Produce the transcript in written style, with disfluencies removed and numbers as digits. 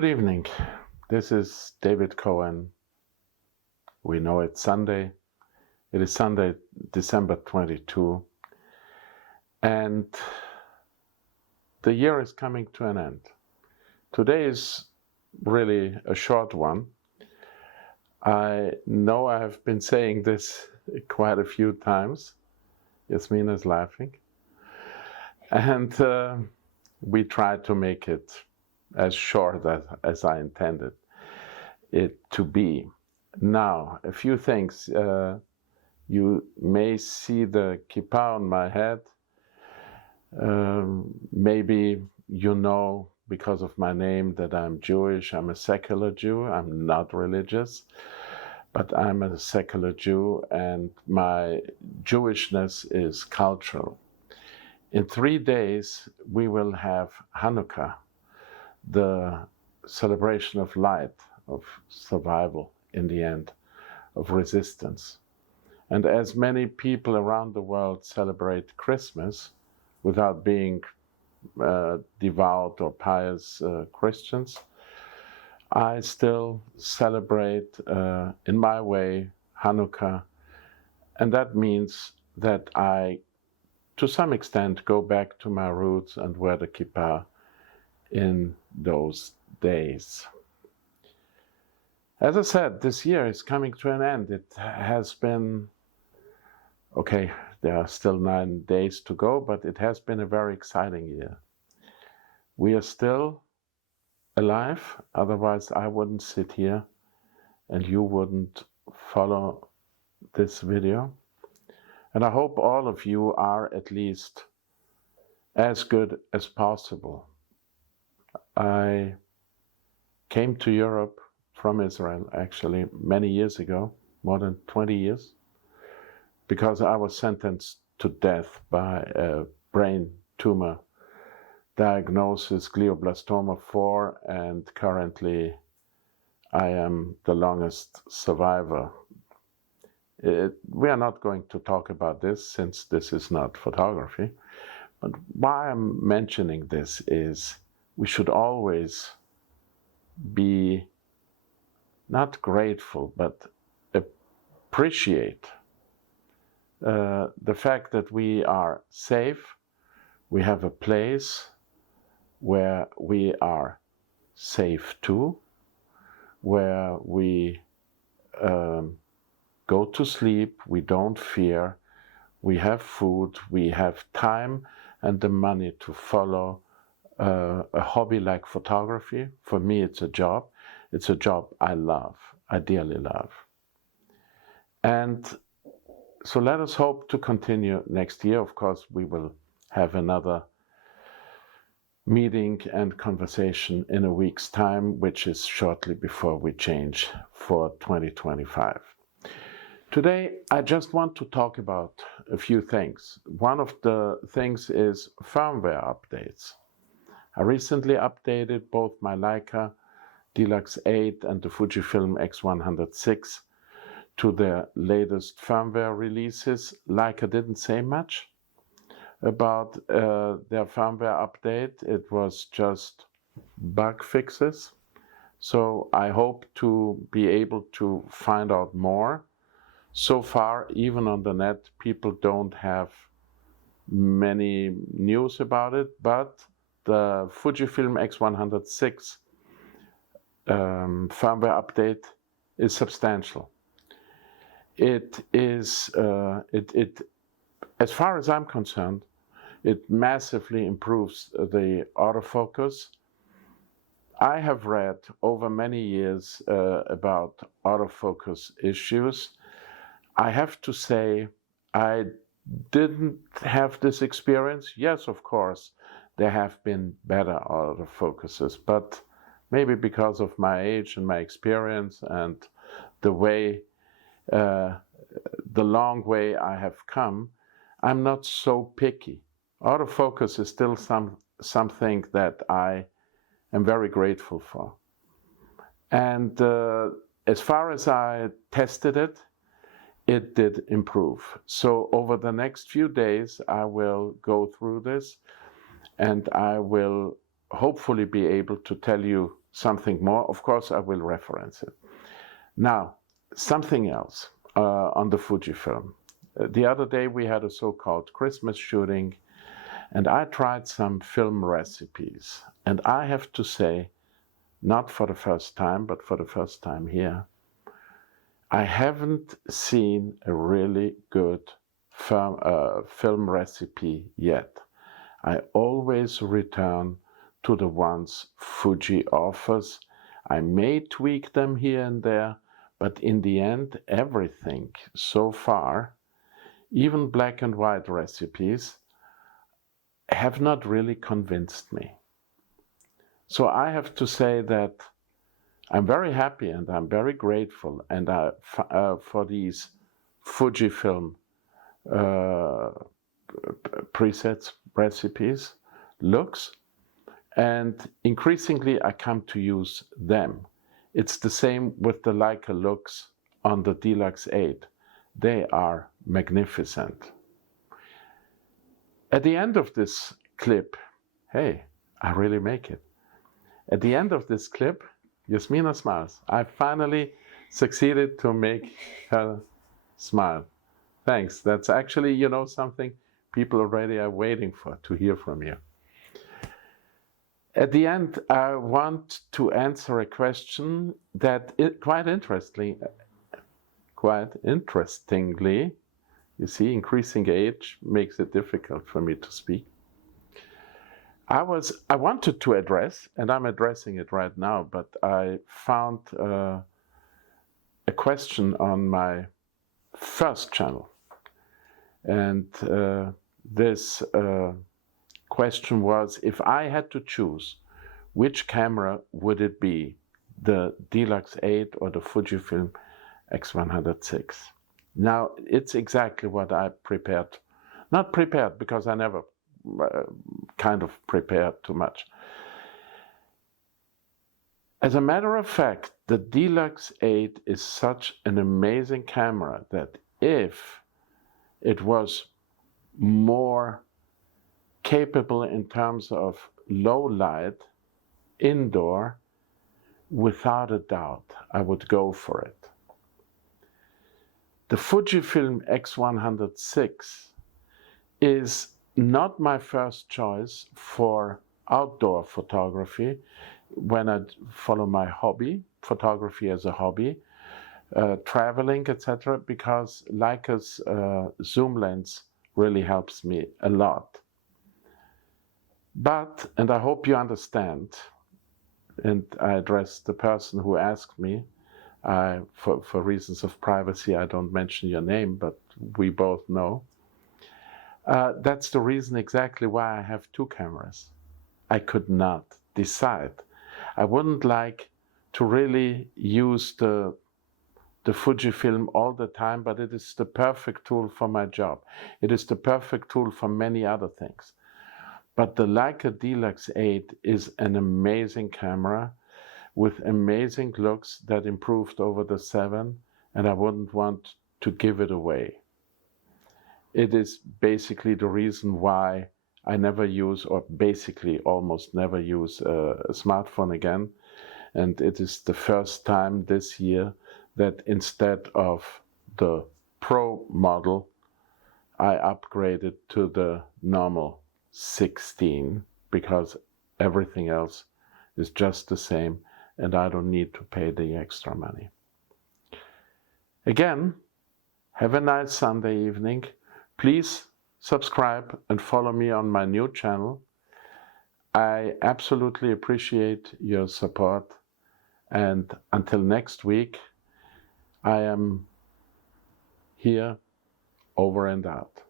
Good evening. This is David Cohen. We know it's Sunday. It is Sunday, December 22, and the year is coming to an end. Today is really a short one. I know I have been saying this quite a few times. Yasmin is laughing. And we try to make it as short as I intended it to be. Now, a few things. You may see the kippah on my head. Maybe you know, because of my name, that I'm Jewish. I'm a secular Jew. I'm not religious, but I'm a secular Jew, and my Jewishness is cultural. In 3 days, we will have Hanukkah, the celebration of light, of survival in the end, of resistance. And as many people around the world celebrate Christmas without being devout or pious Christians, I still celebrate in my way Hanukkah, and that means that I, to some extent, go back to my roots and wear the kippah in those days. As I said, this year is coming to an end. It has been, okay, there are still 9 days to go, but it has been a very exciting year. We are still alive, otherwise I wouldn't sit here and you wouldn't follow this video. And I hope all of you are at least as good as possible. I came to Europe from Israel actually many years ago, more than 20 years, because I was sentenced to death by a brain tumor diagnosis, glioblastoma 4, and currently I am the longest survivor. We are not going to talk about this since this is not photography, but why I'm mentioning this is we should always be not grateful, but appreciate the fact that we are safe, we have a place where we are safe too, where we go to sleep, we don't fear, we have food, we have time and the money to follow a hobby like photography. For me, it's a job. It's a job I love, I dearly love. And so let us hope to continue next year. Of course, we will have another meeting and conversation in a week's time, which is shortly before we change for 2025. Today, I just want to talk about a few things. One of the things is firmware updates. I recently updated both my Leica D-Lux 8 and the FujiFilm X100VI to their latest firmware releases. Leica didn't say much about their firmware update. It was just bug fixes. So I hope to be able to find out more. So far, even on the net, people don't have many news about it, but the FujiFilm X100VI firmware update is substantial. It is, as far as I'm concerned, it massively improves the autofocus. I have read over many years about autofocus issues. I have to say, I didn't have this experience. Yes, of course, there have been better autofocuses, but maybe because of my age and my experience and the way, the long way I have come, I'm not so picky. Autofocus is still something that I am very grateful for. And as far as I tested it, it did improve. So over the next few days, I will go through this and I will hopefully be able to tell you something more, of course, I will reference it. Now, something else on the Fujifilm. The other day we had a so-called Christmas shooting, and I tried some film recipes. And I have to say, not for the first time, but for the first time here, I haven't seen a really good film recipe yet. I always return to the ones Fuji offers. I may tweak them here and there, but in the end, everything so far, even black and white recipes, have not really convinced me. So I have to say that I'm very happy and I'm very grateful and for these Fujifilm presets, recipes, looks, and increasingly I come to use them. It's the same with the Leica looks on the D-Lux 8. They are magnificent. At the end of this clip, hey, I really make it. At the end of this clip, Yasmina smiles. I finally succeeded to make her smile. Thanks. That's actually, you know, something people already are waiting for, to hear from you. At the end, I want to answer a question that quite interestingly, you see, increasing age makes it difficult for me to speak. I wanted to address, and I'm addressing it right now, but I found a question on my first channel. And this question was, if I had to choose, which camera would it be, the D-Lux 8 or the Fujifilm X100VI? Now, it's exactly what I prepared. Not prepared, because I never kind of prepared too much. As a matter of fact, the D-Lux 8 is such an amazing camera that if it was more capable in terms of low light, indoor, without a doubt, I would go for it. The Fujifilm X100VI is not my first choice for outdoor photography when I follow my hobby, photography as a hobby, traveling, etc., because Leica's zoom lens really helps me a lot. But, and I hope you understand, and I address the person who asked me, for reasons of privacy, I don't mention your name, but we both know. That's the reason exactly why I have two cameras. I could not decide. I wouldn't like to really use the Fujifilm all the time, but it is the perfect tool for my job. It is the perfect tool for many other things. But the Leica D-Lux 8 is an amazing camera with amazing looks that improved over the 7, and I wouldn't want to give it away. It is basically the reason why I never use, or basically almost never use, a smartphone again. And it is the first time this year that instead of the Pro model, I upgraded to the normal 16, because everything else is just the same and I don't need to pay the extra money. Again, have a nice Sunday evening. Please subscribe and follow me on my new channel. I absolutely appreciate your support, and until next week, I am here, over and out.